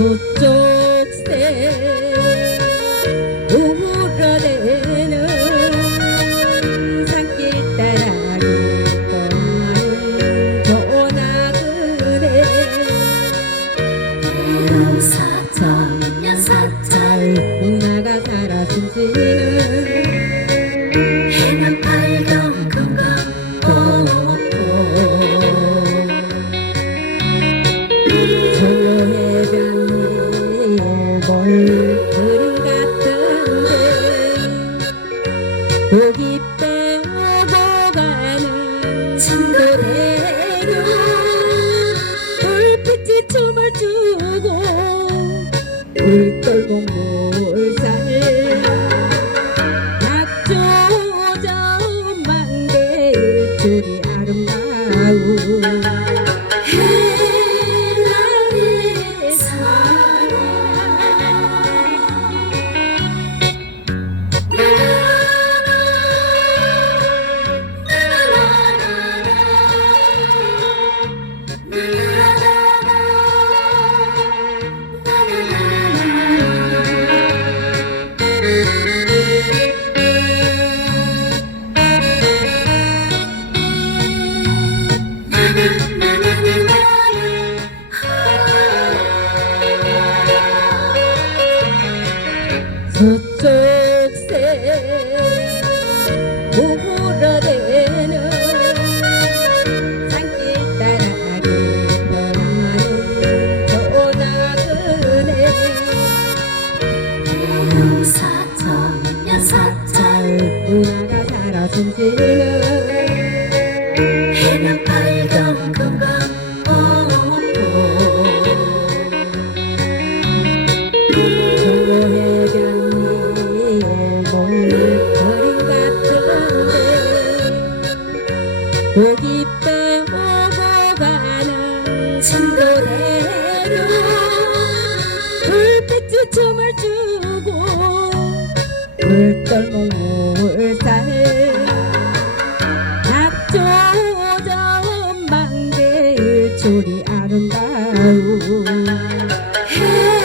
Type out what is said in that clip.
저쪽새 우물어대는 산길 따라 떠나는 조나그네. 사자 연사자 누나가 살아 숨쉬는 고기 빼고 가는 친구래요 불빛이 춤을 추고 물돌고 물살 약조점 만개일 줄이 아름다운 저쪽새 우물어대는 산길 따라 떠나는 조나그네. 사자 연사자 누나가 살아 해는 고기 빼오고 가는 친구래요 불빛이 춤을 추고 약조점 만개일 줄이 아름다운 해